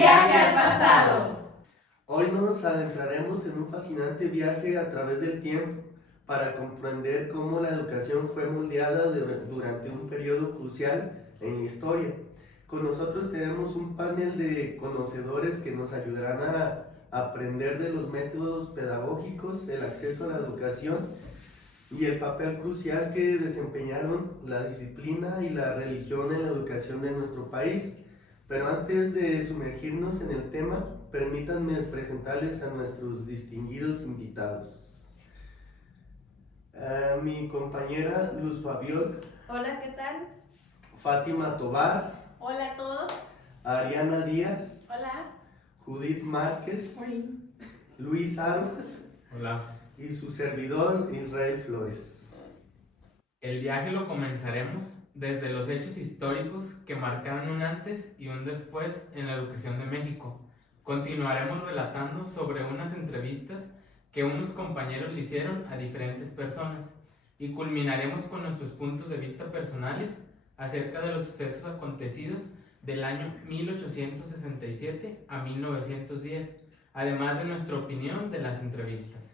viaje al pasado. Hoy nos adentraremos en un fascinante viaje a través del tiempo para comprender cómo la educación fue moldeada durante un periodo crucial en la historia. Con nosotros tenemos un panel de conocedores que nos ayudarán a aprender de los métodos pedagógicos, el acceso a la educación y el papel crucial que desempeñaron la disciplina y la religión en la educación de nuestro país. Pero antes de sumergirnos en el tema, permítanme presentarles a nuestros distinguidos invitados. Mi compañera Luz Fabiol. Hola, ¿qué tal? Fátima Tobar. Hola a todos. Ariana Díaz. Hola. Judith Márquez. Hola. Luis Aro. Hola. Y su servidor Israel Flores. El viaje lo comenzaremos desde los hechos históricos que marcaron un antes y un después en la educación de México. Continuaremos relatando sobre unas entrevistas que unos compañeros le hicieron a diferentes personas y culminaremos con nuestros puntos de vista personales acerca de los sucesos acontecidos del año 1867 a 1910, además de nuestra opinión de las entrevistas.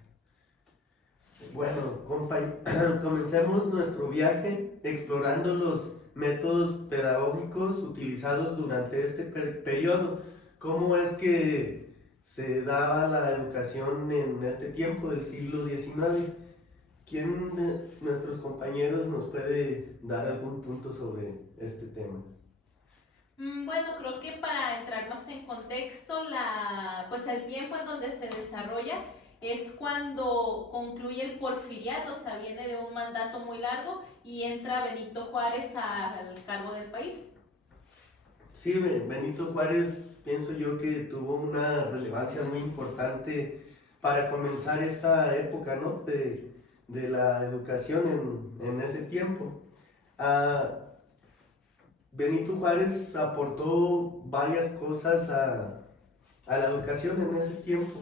Bueno, comencemos nuestro viaje explorando los métodos pedagógicos utilizados durante este periodo. ¿Cómo es que se daba la educación en este tiempo del siglo XIX? ¿Quién de nuestros compañeros nos puede dar algún punto sobre este tema? Bueno, creo que para entrarnos en contexto, pues el tiempo en donde se desarrolla es cuando concluye el porfiriato, o sea, viene de un mandato muy largo y entra Benito Juárez al cargo del país. Sí, Benito Juárez, pienso yo que tuvo una relevancia muy importante para comenzar esta época, ¿no?, de la educación en ese tiempo. Benito Juárez aportó varias cosas a la educación en ese tiempo.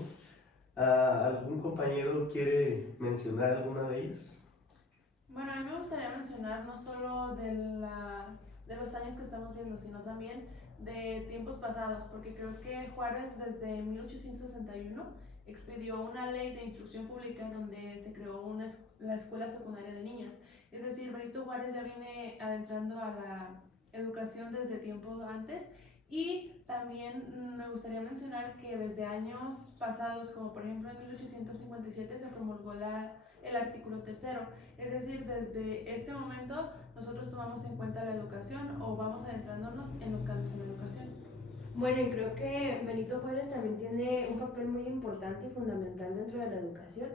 ¿Algún compañero quiere mencionar alguna de ellas? Bueno, a mí me gustaría mencionar no solo de los años que estamos viendo, sino también de tiempos pasados, porque creo que Juárez desde 1861 expidió una ley de instrucción pública donde se creó la escuela secundaria de niñas. Es decir, Benito Juárez ya viene adentrando a la educación desde tiempo antes. Y también me gustaría mencionar que desde años pasados, como por ejemplo en 1857 se promulgó el artículo 3º, es decir, desde este momento nosotros tomamos en cuenta la educación o vamos adentrándonos en los cambios en la educación. Bueno, y creo que Benito Juárez también tiene un papel muy importante y fundamental dentro de la educación,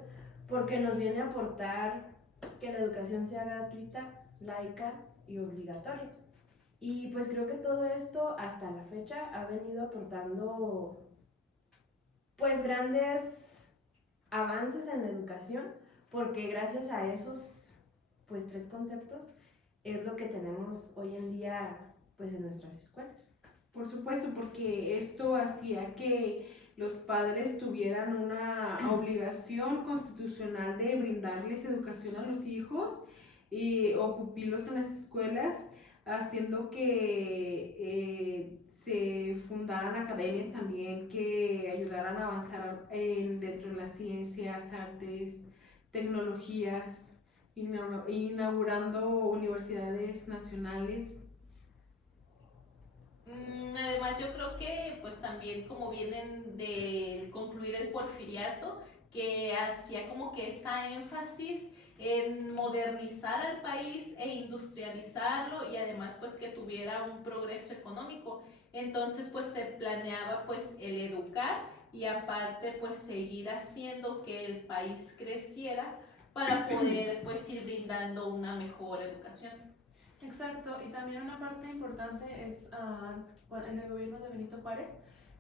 porque nos viene a aportar que la educación sea gratuita, laica y obligatoria. Y pues creo que todo esto hasta la fecha ha venido aportando pues grandes avances en la educación, porque gracias a esos pues 3 conceptos es lo que tenemos hoy en día pues en nuestras escuelas. Por supuesto, porque esto hacía que los padres tuvieran una obligación constitucional de brindarles educación a los hijos y ocuparlos en las escuelas, haciendo que se fundaran academias también que ayudaran a avanzar dentro de las ciencias, artes, tecnologías, inaugurando universidades nacionales. Además yo creo que pues también como vienen de concluir el porfiriato, que hacía como que esta énfasis en modernizar al país e industrializarlo y además pues que tuviera un progreso económico. Entonces pues se planeaba pues el educar y aparte pues seguir haciendo que el país creciera para poder pues ir brindando una mejor educación. Exacto, y también una parte importante es en el gobierno de Benito Juárez,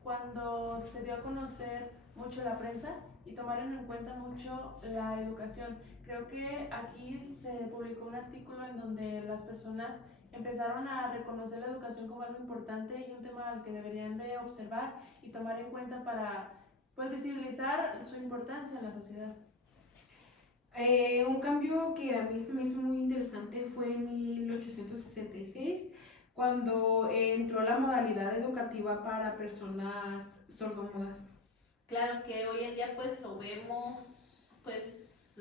cuando se dio a conocer mucho la prensa y tomaron en cuenta mucho la educación. Creo que aquí se publicó un artículo en donde las personas empezaron a reconocer la educación como algo importante y un tema al que deberían de observar y tomar en cuenta para pues visibilizar su importancia en la sociedad. Un cambio que a mí se me hizo muy interesante fue en 1866, cuando entró la modalidad educativa para personas sordomudas. Claro que hoy en día pues lo vemos pues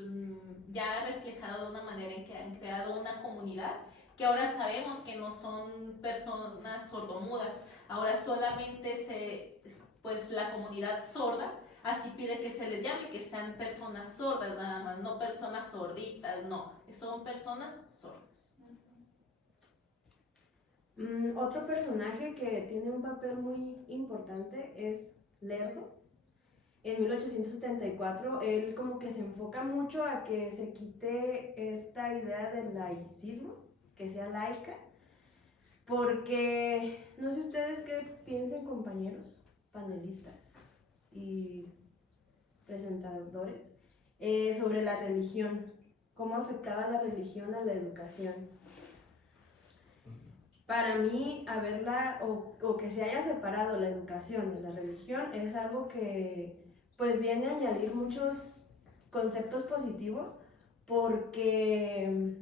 ya reflejado de una manera en que han creado una comunidad que ahora sabemos que no son personas sordomudas, ahora solamente pues la comunidad sorda así pide que se les llame, que sean personas sordas nada más, no personas sorditas, no, son personas sordas. Otro personaje que tiene un papel muy importante es Lerdo. En 1874 él como que se enfoca mucho a que se quite esta idea del laicismo, que sea laica, porque no sé ustedes qué piensen, compañeros panelistas y presentadores, sobre la religión, cómo afectaba la religión a la educación. Para mí, haberla o que se haya separado la educación de la religión es algo que pues viene a añadir muchos conceptos positivos, porque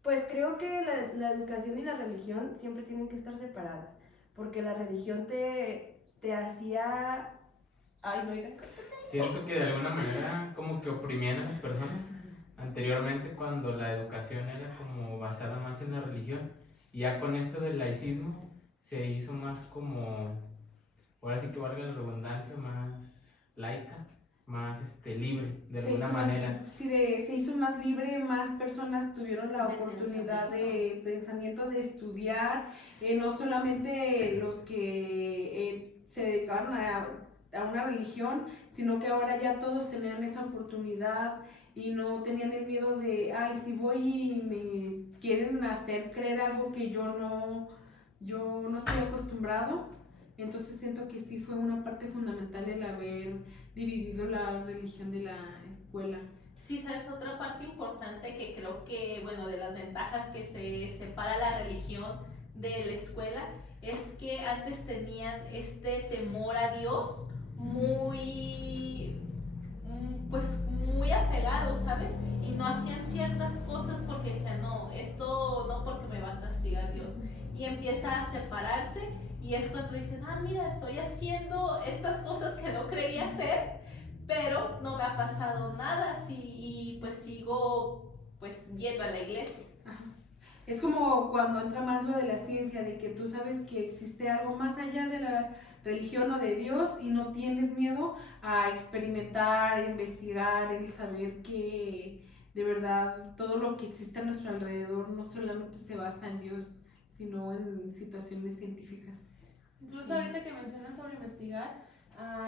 pues creo que la educación y la religión siempre tienen que estar separadas, porque la religión te hacía... Ay, no, Irene. Siento que de alguna manera como que oprimían a las personas anteriormente, cuando la educación era como basada más en la religión, y ya con esto del laicismo se hizo más como, ahora sí que valga la redundancia, más laica, más libre de alguna manera. Se hizo más libre, más personas tuvieron la De oportunidad de pensamiento, de estudiar, no solamente los que se dedicaban a una religión, sino que ahora ya todos tenían esa oportunidad y no tenían el miedo de, ay, si voy y me quieren hacer creer algo que yo no estoy acostumbrado. Entonces siento que sí fue una parte fundamental el haber dividido la religión de la escuela. Sí, sabes, otra parte importante que creo que, bueno, de las ventajas que se separa la religión de la escuela es que antes tenían este temor a Dios pues muy apegado, ¿sabes? Y no hacían ciertas cosas porque decían, no, esto no, porque me va a castigar Dios. Y empieza a separarse y es cuando dicen, ah, mira, estoy haciendo estas cosas que no creía hacer, pero no me ha pasado nada, sí, y pues sigo pues yendo a la iglesia. Ajá. Es como cuando entra más lo de la ciencia, de que tú sabes que existe algo más allá de la religión o de Dios y no tienes miedo a experimentar, a investigar, y saber que de verdad todo lo que existe a nuestro alrededor no solamente se basa en Dios, sino en situaciones científicas. Incluso Sí. ahorita que mencionas sobre investigar,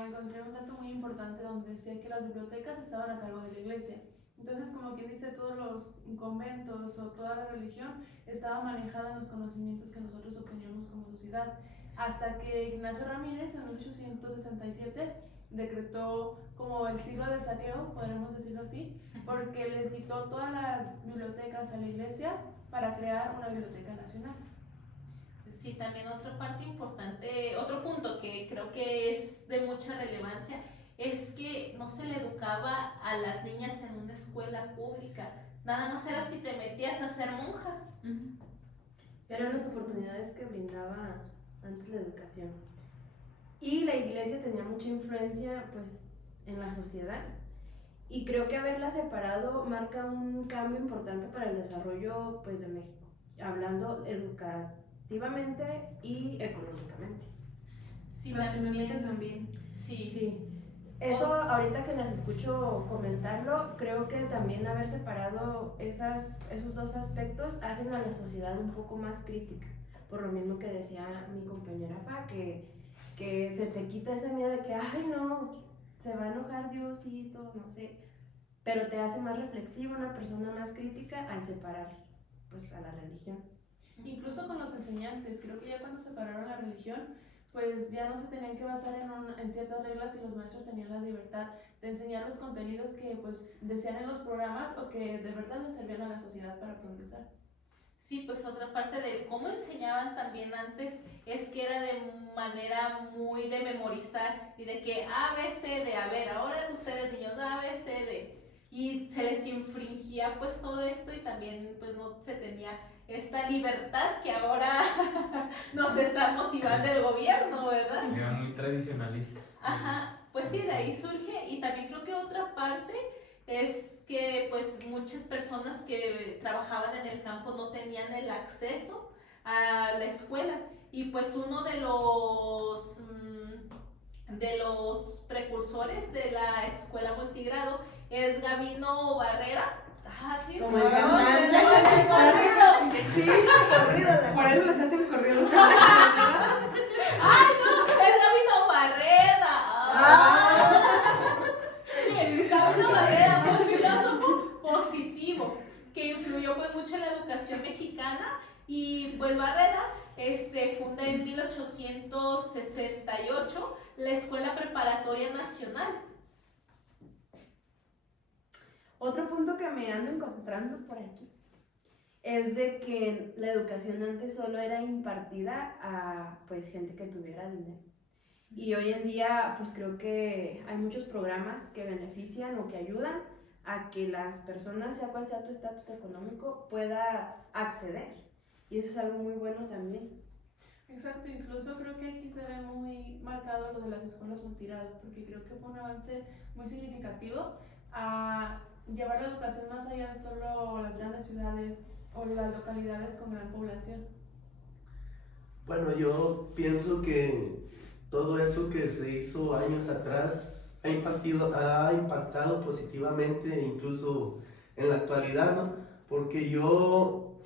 encontré un dato muy importante donde decía que las bibliotecas estaban a cargo de la iglesia. Entonces, como quien dice, todos los conventos o toda la religión estaba manejada en los conocimientos que nosotros obteníamos como sociedad. Hasta que Ignacio Ramírez en 1867 decretó como el siglo de saqueo, podríamos decirlo así, porque les quitó todas las bibliotecas a la iglesia para crear una biblioteca nacional. Sí, también otra parte importante, otro punto que creo que es de mucha relevancia, es que no se le educaba a las niñas en una escuela pública. Nada más era si te metías a ser monja. Eran las oportunidades que brindaba antes la educación. Y la iglesia tenía mucha influencia pues en la sociedad. Y creo que haberla separado marca un cambio importante para el desarrollo pues de México, hablando educativamente y económicamente. Sí, Racionalmente también. Sí. Sí. Eso ahorita que las escucho comentarlo, creo que también haber separado esos dos aspectos hacen a la sociedad un poco más crítica. Por lo mismo que decía mi compañera Fa, que se te quita ese miedo de que, ay no, se va a enojar Diosito, no sé. Pero te hace más reflexivo, una persona más crítica al separar pues a la religión. Incluso con los enseñantes, creo que ya cuando separaron la religión, pues ya no se tenían que basar en ciertas reglas y los maestros tenían la libertad de enseñar los contenidos que pues decían en los programas o que de verdad les servían a la sociedad para progresar. Sí, pues otra parte de cómo enseñaban también antes es que era de manera muy de memorizar y de que A, B, C, D, a ver, ahora ustedes niños A, B, C, D, y se les infringía pues todo esto y también pues no se tenía esta libertad que ahora nos está motivando el gobierno, ¿verdad? Era muy tradicionalista. Ajá, pues sí, de ahí surge, y también creo que otra parte es que pues muchas personas que trabajaban en el campo no tenían el acceso a la escuela, y pues uno de los precursores de la escuela multigrado es Gabino Barrera. Ah, fíjense. Como el cantante. Sí, por eso les hacen corridos. ¡Ay, no! ¡Es Gabino Barrera! Bien, Gabino Barrera fue un filósofo positivo que influyó pues mucho en la educación mexicana, y pues Barrera funda en 1868 la Escuela Preparatoria Nacional. Otro punto que me ando encontrando por aquí es de que la educación antes solo era impartida a pues gente que tuviera dinero. Y hoy en día pues creo que hay muchos programas que benefician o que ayudan a que las personas, sea cual sea tu estatus económico, puedas acceder. Y eso es algo muy bueno también. Exacto, incluso creo que aquí se ve muy marcado lo de las escuelas multigrado, porque creo que fue un avance muy significativo a llevar la educación más allá de solo las grandes ciudades o las localidades con gran población. Bueno, yo pienso que todo eso que se hizo años atrás ha impactado positivamente incluso en la actualidad, ¿no? Porque yo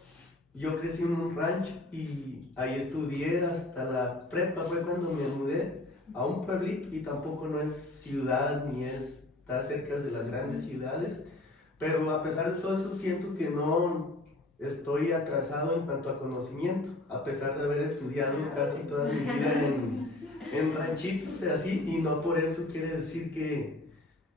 crecí en un rancho y ahí estudié hasta la prepa, fue cuando me mudé a un pueblito, y tampoco no es ciudad ni está cerca de las grandes ciudades, pero a pesar de todo eso siento que no estoy atrasado en cuanto a conocimiento, a pesar de haber estudiado casi toda mi vida en ranchitos y así, y no por eso quiere decir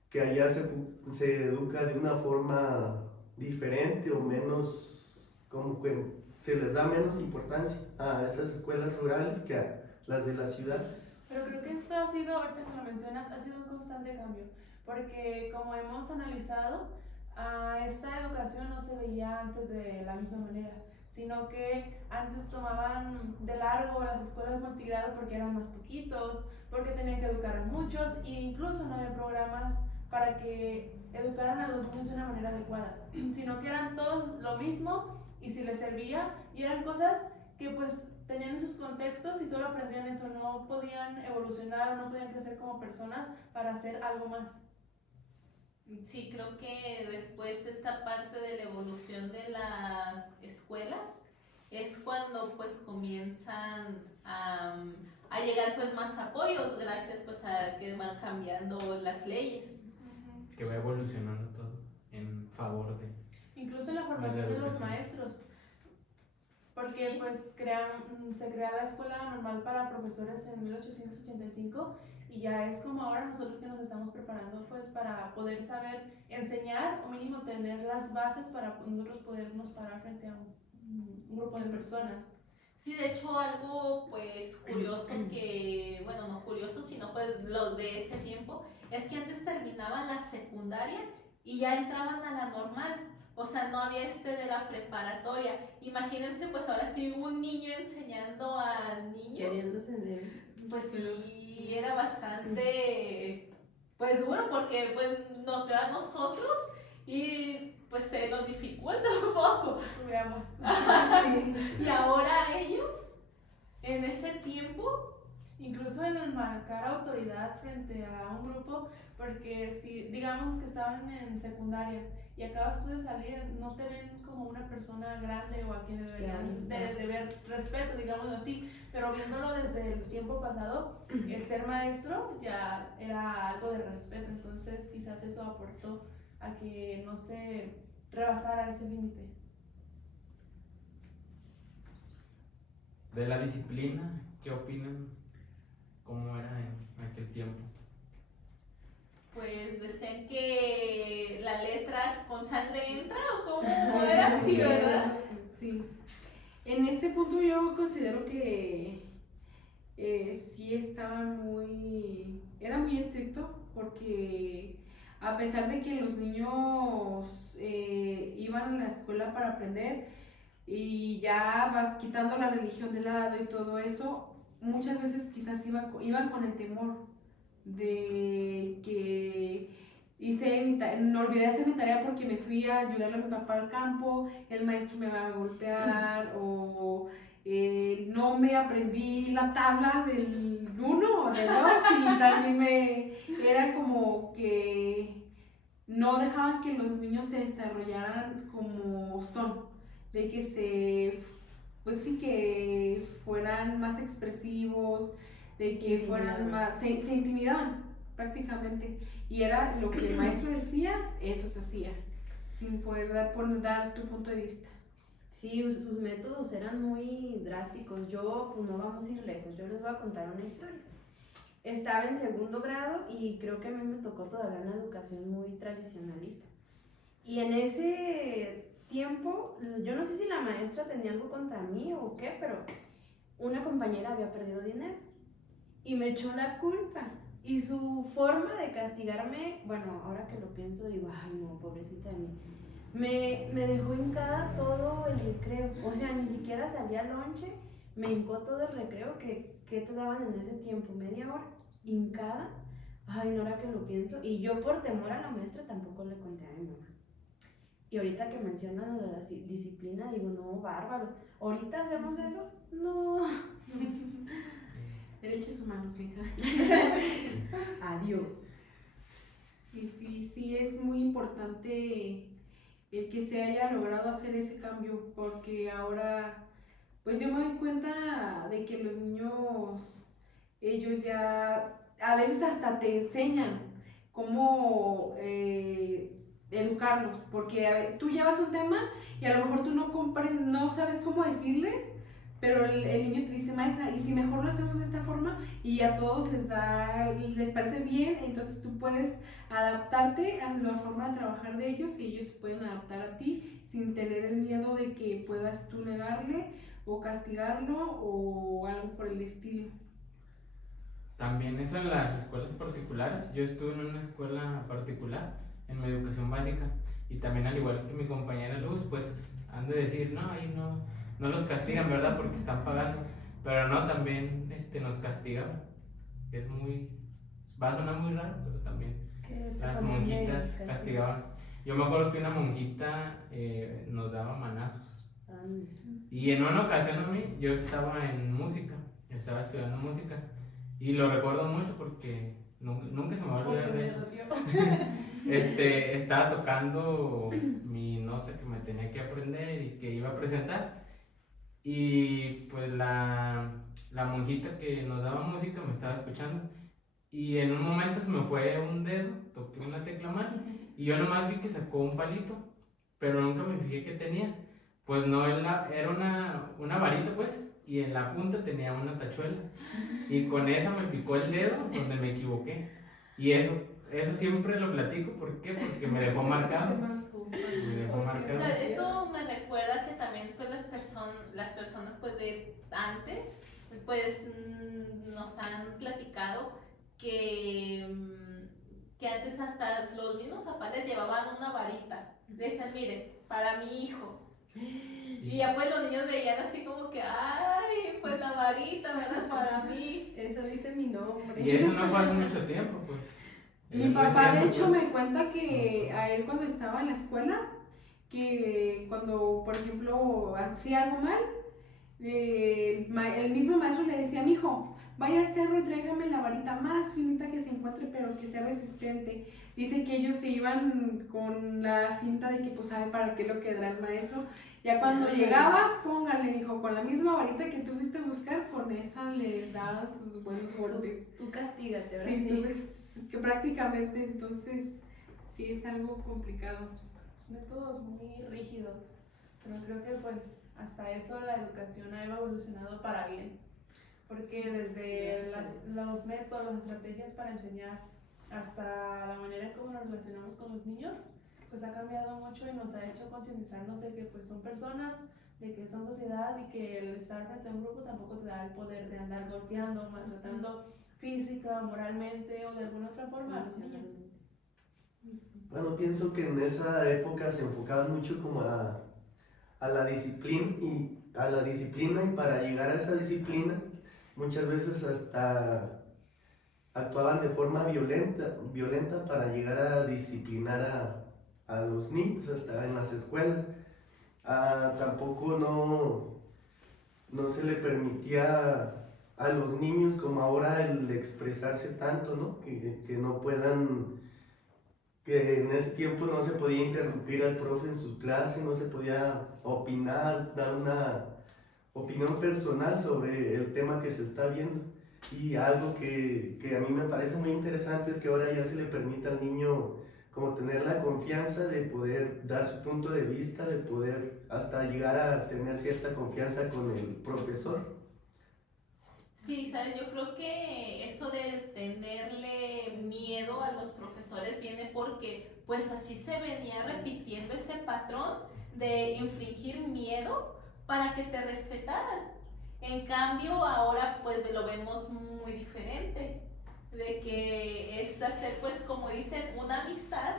que allá se educa de una forma diferente o menos, como que se les da menos importancia a esas escuelas rurales que a las de las ciudades. Pero creo que esto ha sido, ahorita que lo mencionas, ha sido un constante cambio, porque como hemos analizado, esta educación no se veía antes de la misma manera, sino que antes tomaban de largo las escuelas multigrado porque eran más poquitos, porque tenían que educar a muchos, e incluso no había programas para que educaran a los niños de una manera adecuada, sino que eran todos lo mismo, y si les servía, y eran cosas que pues tenían sus contextos y solo aprendían eso, no podían evolucionar, no podían crecer como personas para hacer algo más. Sí, creo que después esta parte de la evolución de las escuelas es cuando pues comienzan a llegar pues más apoyos, gracias pues a que van cambiando las leyes. Que va evolucionando todo en favor de... Incluso la formación de los maestros, porque Sí. pues se crea la escuela normal para profesores en 1885, y ya es como ahora nosotros que nos estamos preparando pues para poder saber enseñar, o mínimo tener las bases para nosotros podernos parar frente a un grupo de personas. Sí, de hecho algo pues curioso que, bueno, no curioso, sino pues lo de ese tiempo, es que antes terminaban la secundaria y ya entraban a la normal. O sea, no había de la preparatoria. Imagínense pues ahora sí un niño enseñando a niños. Queriéndose de... Pues sí, era bastante pues duro, porque pues nos ve a nosotros y pues se nos dificulta un poco. Veamos. Y ahora ellos, en ese tiempo, Incluso el marcar autoridad frente a un grupo, porque si digamos que estaban en secundaria y acabas tú de salir, no te ven como una persona grande o a quien deberían de ver respeto, digámoslo así, pero viéndolo desde el tiempo pasado, el ser maestro ya era algo de respeto, entonces quizás eso aportó a que no se rebasara ese límite. De la disciplina, ¿qué opinan? ¿Cómo era en aquel tiempo? pues decían que la letra con sangre entra, o cómo era así, ¿verdad? Sí. En este punto yo considero que sí estaba era muy estricto, porque a pesar de que los niños iban a la escuela para aprender, y ya vas quitando la religión de lado y todo eso, muchas veces quizás iban con el temor de que no olvidé hacer mi tarea porque me fui a ayudarle a mi papá al campo, el maestro me va a golpear o no me aprendí la tabla del 1 o del 2 y también era como que no dejaban que los niños se desarrollaran como son, de que pues sí, que fueran más expresivos, de que fueran más, se intimidaban prácticamente, y era lo que el maestro decía, eso se hacía, sin poder dar tu punto de vista. Sí, sus métodos eran muy drásticos. Yo, pues no vamos a ir lejos, yo les voy a contar una historia. Estaba en segundo grado y creo que a mí me tocó todavía una educación muy tradicionalista. Y en ese tiempo, yo no sé si la maestra tenía algo contra mí o qué, pero una compañera había perdido dinero y me echó la culpa. Y su forma de castigarme, bueno, ahora que lo pienso digo, ay no, pobrecita de mí, me dejó hincada todo el recreo. O sea, ni siquiera salía lonche, me hincó todo el recreo que te daban en ese tiempo, media hora, hincada. Ay, no, ahora que lo pienso. Y yo por temor a la maestra tampoco le conté a mi mamá. Y ahorita que mencionas lo de la disciplina, digo, no, bárbaros. ¿Ahorita hacemos eso? No. Derechos humanos, mija. Adiós. Y sí es muy importante el que se haya logrado hacer ese cambio, porque ahora, pues yo me doy cuenta de que los niños, ellos ya, a veces hasta te enseñan cómo educarlos, porque tú llevas un tema y a lo mejor tú no sabes cómo decirles, pero el niño te dice, maestra, y si mejor lo hacemos de esta forma, y a todos les parece bien, entonces tú puedes adaptarte a la forma de trabajar de ellos y ellos se pueden adaptar a ti sin tener el miedo de que puedas tú negarle o castigarlo o algo por el estilo. También eso en las escuelas particulares. Yo estuve en una escuela particular en mi educación básica y también, al igual que mi compañera Luz, pues han de decir, no, ahí no los castigan, ¿verdad? Porque están pagando, pero no, también nos castigaban. Va a sonar muy raro, pero también las monjitas castigaban. Yo me acuerdo que una monjita nos daba manazos. Y en una ocasión a mí, yo estaba estaba estudiando música y lo recuerdo mucho porque nunca se me va a olvidar de eso. Estaba tocando mi nota que me tenía que aprender y que iba a presentar, y pues la monjita que nos daba música me estaba escuchando y en un momento se me fue un dedo, toqué una tecla mal y yo nomás vi que sacó un palito, pero nunca me fijé que tenía. Pues no, era una varita pues, y en la punta tenía una tachuela y con esa me picó el dedo donde me equivoqué, y eso siempre lo platico. ¿Por qué? Porque me dejó marcado. Me dejó marcado. O sea, esto me recuerda que también pues las personas pues de antes pues nos han platicado que antes hasta los mismos papás les llevaban una varita. Decían, mire, para mi hijo. Y ya pues los niños veían así como que, ay, pues la varita, ¿verdad? Para mí. Eso dice mi nombre. Y eso no fue hace mucho tiempo, pues. Mi papá de hecho me cuenta que a él cuando estaba en la escuela, que cuando por ejemplo hacía algo mal, el mismo maestro le decía, mijo, vaya al cerro y tráigame la varita más finita que se encuentre, pero que sea resistente. Dice que ellos se iban con la finta de que pues sabe para qué lo quedará el maestro. Ya cuando llegaba, póngale, mijo, con la misma varita que tú fuiste a buscar, con esa le daban sus buenos golpes. Tú castígate, ¿verdad? Sí, tú ves que prácticamente entonces sí es algo complicado. Métodos muy rígidos, pero creo que pues hasta eso la educación ha evolucionado para bien, porque desde los métodos, las estrategias para enseñar hasta la manera en cómo nos relacionamos con los niños, pues ha cambiado mucho y nos ha hecho concientizarnos de que pues son personas, de que son sociedad y que el estar frente a un grupo tampoco te da el poder de andar golpeando, maltratando física, moralmente o de alguna otra forma a los niños. Bueno, pienso que en esa época se enfocaban mucho como a la disciplina, y para llegar a esa disciplina muchas veces hasta actuaban de forma violenta para llegar a disciplinar a los niños hasta en las escuelas. Tampoco no se le permitía a los niños como ahora el expresarse tanto, ¿no? Que no puedan, que en ese tiempo no se podía interrumpir al profe en su clase, no se podía opinar, dar una opinión personal sobre el tema que se está viendo. Y algo que a mí me parece muy interesante es que ahora ya se le permite al niño como tener la confianza de poder dar su punto de vista, de poder hasta llegar a tener cierta confianza con el profesor. Sí, sabes, yo creo que eso de tenerle miedo a los profesores viene porque pues así se venía repitiendo ese patrón de infligir miedo para que te respetaran. En cambio ahora pues lo vemos muy diferente, de que es hacer pues como dicen una amistad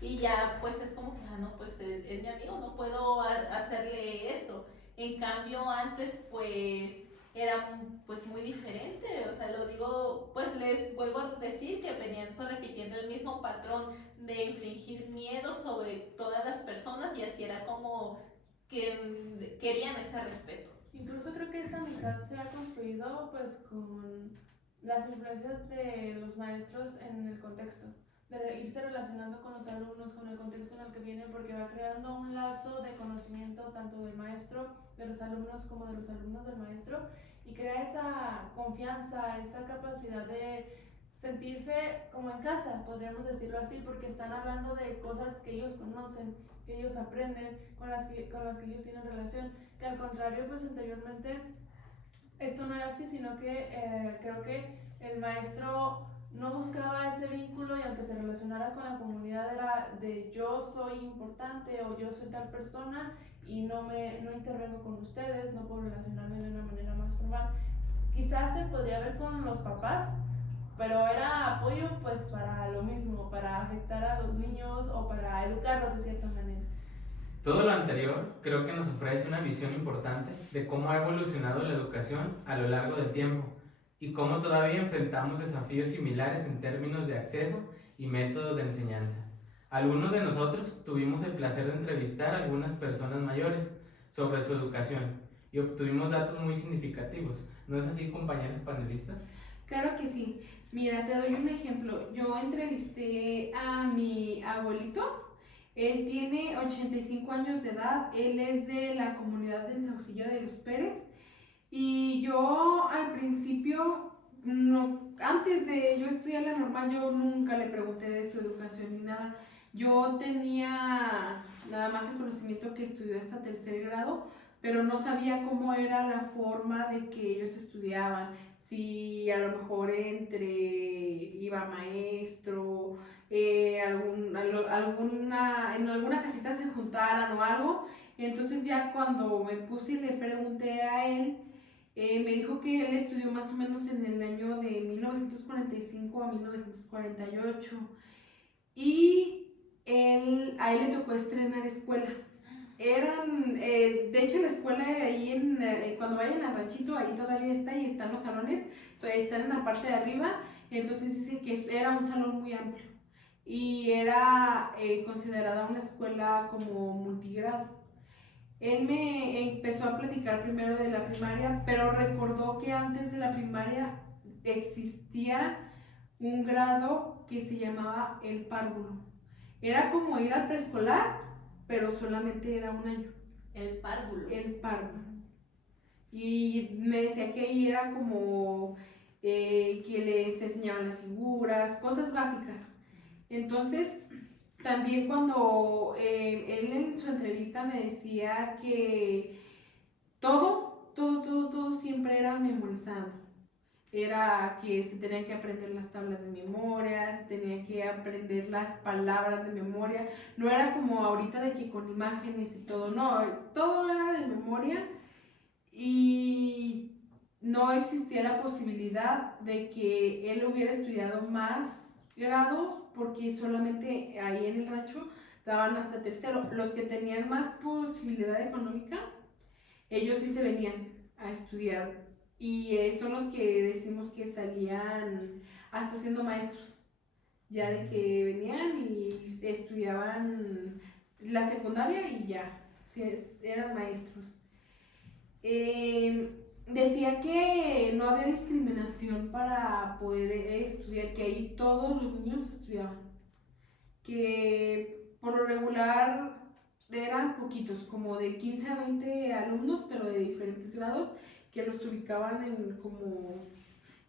y ya pues es como que no pues es mi amigo, no puedo hacerle eso. En cambio antes pues era pues muy diferente, o sea, lo digo, pues les vuelvo a decir que venían pues repitiendo el mismo patrón de infligir miedo sobre todas las personas y así era como que querían ese respeto. Incluso creo que esta amistad se ha construido pues con las influencias de los maestros en el contexto, de irse relacionando con los alumnos, con el contexto en el que vienen, porque va creando un lazo de conocimiento tanto del maestro, de los alumnos, como de los alumnos del maestro, y crea esa confianza, esa capacidad de sentirse como en casa, podríamos decirlo así, porque están hablando de cosas que ellos conocen, que ellos aprenden, con las que ellos tienen relación, que al contrario, pues anteriormente esto no era así, sino que creo que el maestro no buscaba ese vínculo y aunque se relacionara con la comunidad era de yo soy importante o yo soy tal persona y no intervengo con ustedes, no puedo relacionarme de una manera más formal. Quizás se podría ver con los papás, pero era apoyo pues para lo mismo, para afectar a los niños o para educarlos de cierta manera. Todo lo anterior creo que nos ofrece una visión importante de cómo ha evolucionado la educación a lo largo del tiempo y cómo todavía enfrentamos desafíos similares en términos de acceso y métodos de enseñanza. Algunos de nosotros tuvimos el placer de entrevistar a algunas personas mayores sobre su educación y obtuvimos datos muy significativos. ¿No es así, compañeros panelistas? Claro que sí. Mira, te doy un ejemplo. Yo entrevisté a mi abuelito. Él tiene 85 años de edad. Él es de la comunidad del Saucillo de los Pérez. Y yo al principio, antes de yo estudiar la normal, yo nunca le pregunté de su educación ni nada. Yo tenía nada más el conocimiento que estudió hasta tercer grado, pero no sabía cómo era la forma de que ellos estudiaban. Si a lo mejor iba maestro, en alguna casita se juntaran o algo. Entonces ya cuando me puse y le pregunté a él, me dijo que él estudió más o menos en el año de 1945 a 1948 y a él le tocó estrenar escuela. De hecho la escuela ahí cuando vayan al ranchito, ahí todavía está y están los salones, están en la parte de arriba, entonces dice que era un salón muy amplio y era considerada una escuela como multigrado. Él me empezó a platicar primero de la primaria, pero recordó que antes de la primaria existía un grado que se llamaba el párvulo. Era como ir al preescolar, pero solamente era un año. El párvulo. El párvulo. Y me decía que ahí era como que les enseñaban las figuras, cosas básicas. Entonces, también cuando él en su entrevista me decía que todo siempre era memorizando. Era que se tenían que aprender las tablas de memoria, se tenían que aprender las palabras de memoria. No era como ahorita de que con imágenes y todo, no, todo era de memoria y no existía la posibilidad de que él hubiera estudiado más grados porque solamente ahí en el rancho daban hasta tercero. Los que tenían más posibilidad económica, ellos sí se venían a estudiar y son los que decimos que salían hasta siendo maestros, ya de que venían y estudiaban la secundaria y ya, sí, eran maestros. Decía que no había discriminación para poder estudiar, que ahí todos los niños estudiaban, que por lo regular eran poquitos, como de 15 a 20 alumnos, pero de diferentes grados, que los ubicaban en como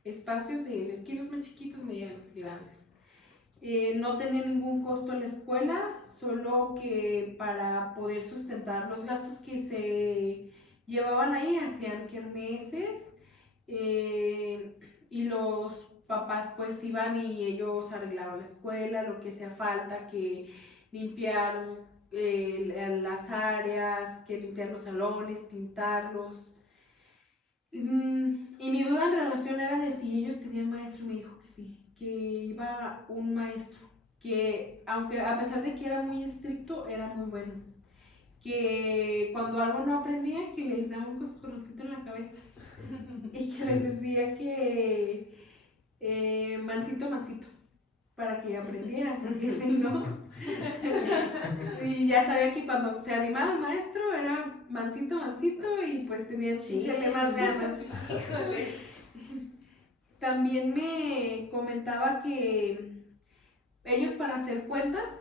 espacios de aquí los más chiquitos, medianos y grandes. No tenía ningún costo la escuela, solo que para poder sustentar los gastos que se llevaban ahí, hacían kermeses, y los papás pues iban y ellos arreglaban la escuela, lo que hacía falta, que limpiar las áreas, que limpiar los salones, pintarlos. Y mi duda en relación era de si ellos tenían maestro, me dijo que sí, que iba un maestro, que aunque a pesar de que era muy estricto, era muy bueno, que cuando algo no aprendía, que les daba un coscorrocito en la cabeza y que les decía que mansito, mansito, para que aprendieran, porque si no, y ya sabía que cuando se animaba el maestro era mansito, mansito y pues tenían que echarle más ganas. Híjole. También me comentaba que ellos para hacer cuentas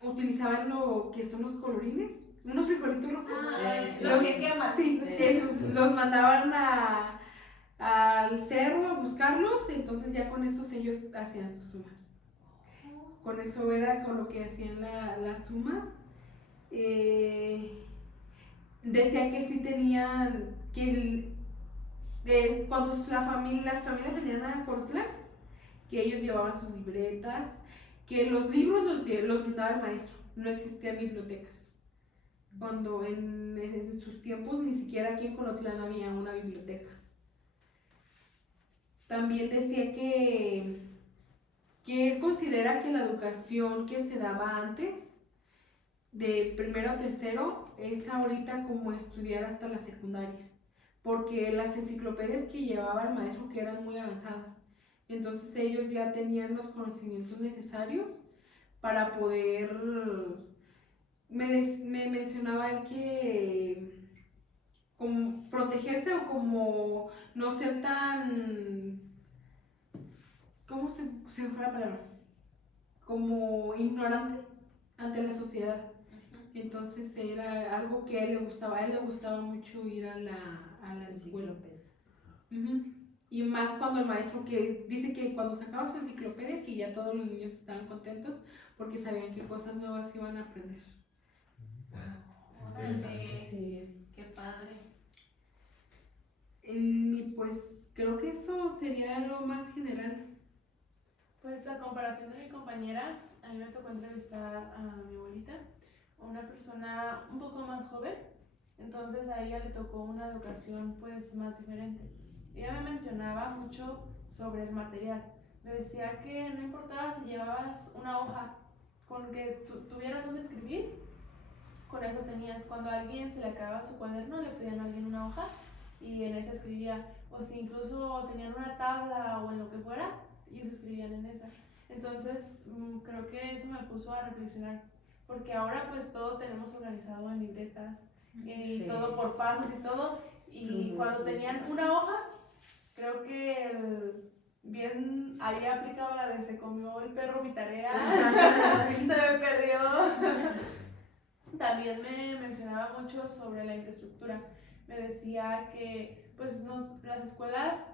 utilizaban lo que son los colorines, unos frijolitos rojos. Los que queman. Sí, esos los mandaban al cerro a buscarlos, entonces ya con esos ellos hacían sus sumas. Con eso era con lo que hacían las sumas. Decía que sí tenían, que cuando las familias venían a Cortland, que ellos llevaban sus libretas, que los libros los brindaba el maestro, no existían bibliotecas. Cuando en sus tiempos ni siquiera aquí en Colotlán había una biblioteca. También decía que él considera que la educación que se daba antes, de primero a tercero, es ahorita como estudiar hasta la secundaria, porque las enciclopedias que llevaba el maestro que eran muy avanzadas, entonces ellos ya tenían los conocimientos necesarios para poder, me mencionaba él que como protegerse o como no ser tan, ¿cómo se me fue la palabra? Como ignorante ante la sociedad. Entonces era algo que a él le gustaba mucho ir a la escuela. Y más cuando el maestro que dice que cuando sacaba su enciclopedia que ya todos los niños estaban contentos porque sabían qué cosas nuevas iban a aprender. Órale, qué padre. Y pues creo que eso sería lo más general. Pues a comparación de mi compañera, a mí me tocó entrevistar a mi abuelita, una persona un poco más joven, entonces a ella le tocó una educación pues más diferente. Ella me mencionaba mucho sobre el material, me decía que no importaba si llevabas una hoja, con que tuvieras donde escribir, con eso tenías. Cuando a alguien se le acababa su cuaderno, le pedían a alguien una hoja y en esa escribía, o si incluso tenían una tabla o en lo que fuera, ellos escribían en esa. Entonces creo que eso me puso a reflexionar, porque ahora pues todo tenemos organizado en libretas y todo por pasos y todo, y cuando tenían una hoja, creo que bien ahí aplicaba la de se comió el perro mi tarea, se me perdió. También me mencionaba mucho sobre la infraestructura, me decía que pues las escuelas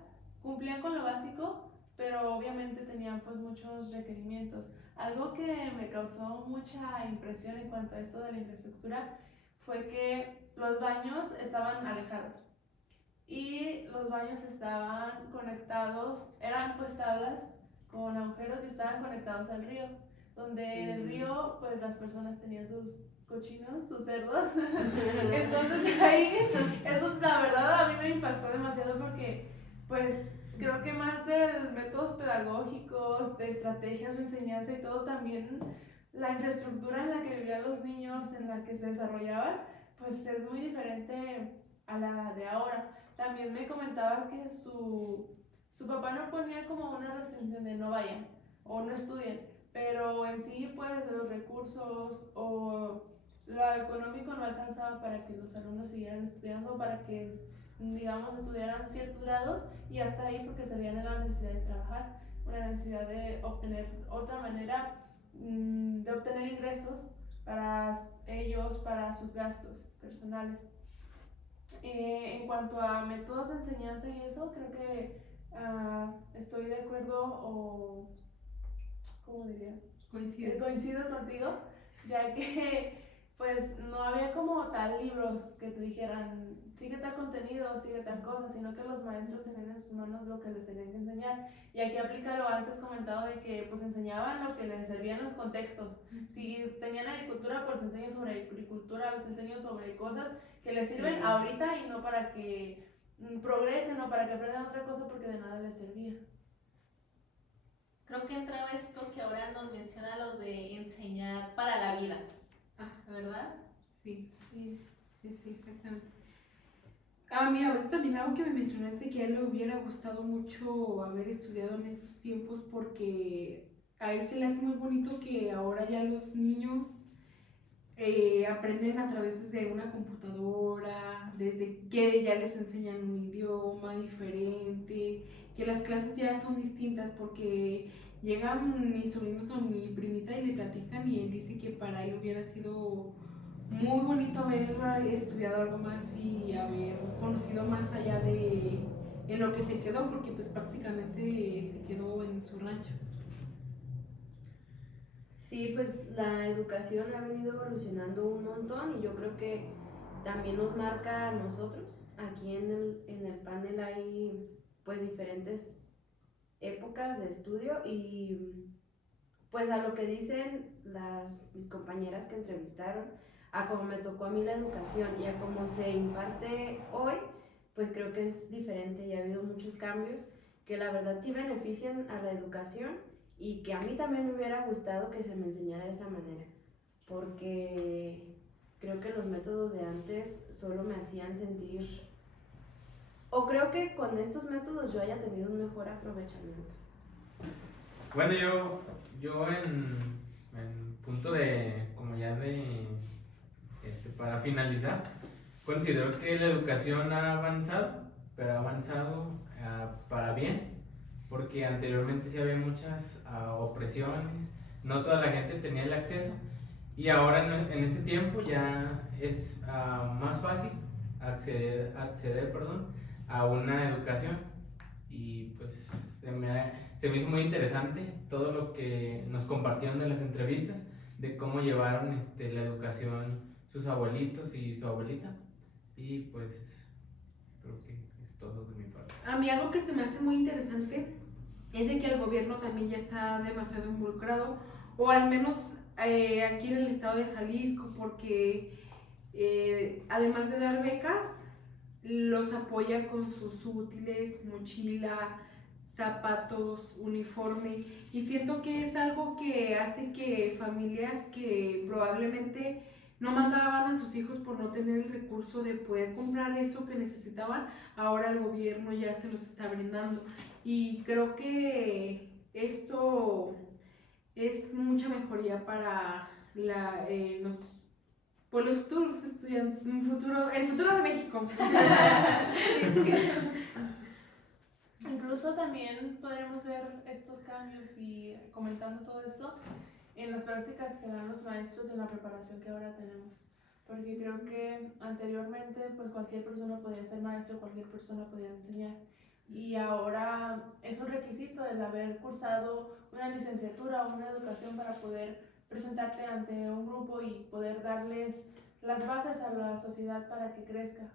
cumplían con lo básico, pero obviamente tenían pues muchos requerimientos. Algo que me causó mucha impresión en cuanto a esto de la infraestructura fue que los baños estaban alejados y los baños estaban conectados, eran pues tablas con agujeros y estaban conectados al río, donde en el río pues las personas tenían sus cochinos, sus cerdos. Entonces ahí, eso la verdad a mí me impactó demasiado porque pues creo que más de métodos pedagógicos, de estrategias de enseñanza y todo también la infraestructura en la que vivían los niños, en la que se desarrollaban, pues es muy diferente a la de ahora. También me comentaba que su papá no ponía como una restricción de no vayan o no estudien, pero en sí pues los recursos o lo económico no alcanzaba para que los alumnos siguieran estudiando, para que digamos estudiaran ciertos grados y hasta ahí porque se veían en la necesidad de trabajar, una necesidad de obtener otra manera de obtener ingresos para ellos, para sus gastos personales. En cuanto a métodos de enseñanza y eso, creo que estoy de acuerdo o, ¿cómo diría? Coincido contigo, ya que pues no había como tal libros que te dijeran sigue tal contenido, sigue tal cosa, sino que los maestros tenían en sus manos lo que les tenían que enseñar. Y aquí aplica lo antes comentado de que pues enseñaban lo que les servían los contextos. Si tenían agricultura, pues les enseño sobre agricultura, les enseño sobre cosas que les sirven ahorita y no para que progresen o para que aprendan otra cosa porque de nada les servía. Creo que entraba esto que ahora nos menciona lo de enseñar para la vida, ¿verdad? Sí, Sí. exactamente. A mí ahorita también algo que me mencionaste que a él le hubiera gustado mucho haber estudiado en estos tiempos porque a él se le hace muy bonito que ahora ya los niños aprenden a través de una computadora, desde que ya les enseñan un idioma diferente, que las clases ya son distintas porque llegan mis sobrinos o mi primita y le platican y él dice que para él hubiera sido muy bonito haber estudiado algo más y haber conocido más allá de en lo que se quedó porque pues prácticamente se quedó en su rancho. Sí, pues la educación ha venido evolucionando un montón y yo creo que también nos marca a nosotros. Aquí en el panel hay pues diferentes épocas de estudio y pues a lo que dicen mis compañeras que entrevistaron, a cómo me tocó a mí la educación y a cómo se imparte hoy, pues creo que es diferente y ha habido muchos cambios que la verdad sí benefician a la educación y que a mí también me hubiera gustado que se me enseñara de esa manera, porque creo que los métodos de antes solo me hacían sentir, o creo que con estos métodos yo haya tenido un mejor aprovechamiento. Bueno, yo en punto de, como ya de, para finalizar, considero que la educación ha avanzado, pero ha avanzado para bien, porque anteriormente sí había muchas opresiones, no toda la gente tenía el acceso, y ahora en este tiempo ya es más fácil acceder a una educación, y pues se me hizo muy interesante todo lo que nos compartieron de las entrevistas, de cómo llevaron la educación sus abuelitos y su abuelita, y pues creo que es todo de mi parte. A mí algo que se me hace muy interesante es de que el gobierno también ya está demasiado involucrado, o al menos aquí en el estado de Jalisco, porque además de dar becas, los apoya con sus útiles, mochila, zapatos, uniforme, y siento que es algo que hace que familias que probablemente no mandaban a sus hijos por no tener el recurso de poder comprar eso que necesitaban, ahora el gobierno ya se los está brindando, y creo que esto es mucha mejoría para los futuros estudiantes, el futuro de México. Incluso también podremos ver estos cambios y comentando todo esto en las prácticas que dan los maestros en la preparación que ahora tenemos. Porque creo que anteriormente pues cualquier persona podía ser maestro, cualquier persona podía enseñar. Y ahora es un requisito el haber cursado una licenciatura o una educación para poder presentarte ante un grupo y poder darles las bases a la sociedad para que crezca.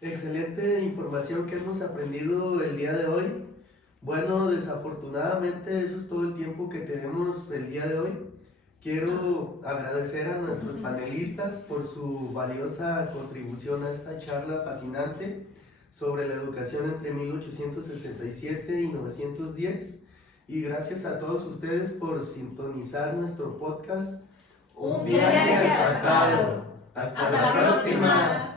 Excelente información que hemos aprendido el día de hoy. Bueno, desafortunadamente eso es todo el tiempo que tenemos el día de hoy. Quiero agradecer a nuestros panelistas por su valiosa contribución a esta charla fascinante sobre la educación entre 1867 y 910. y gracias a todos ustedes por sintonizar nuestro podcast. Un viaje al pasado. Hasta Hasta la próxima.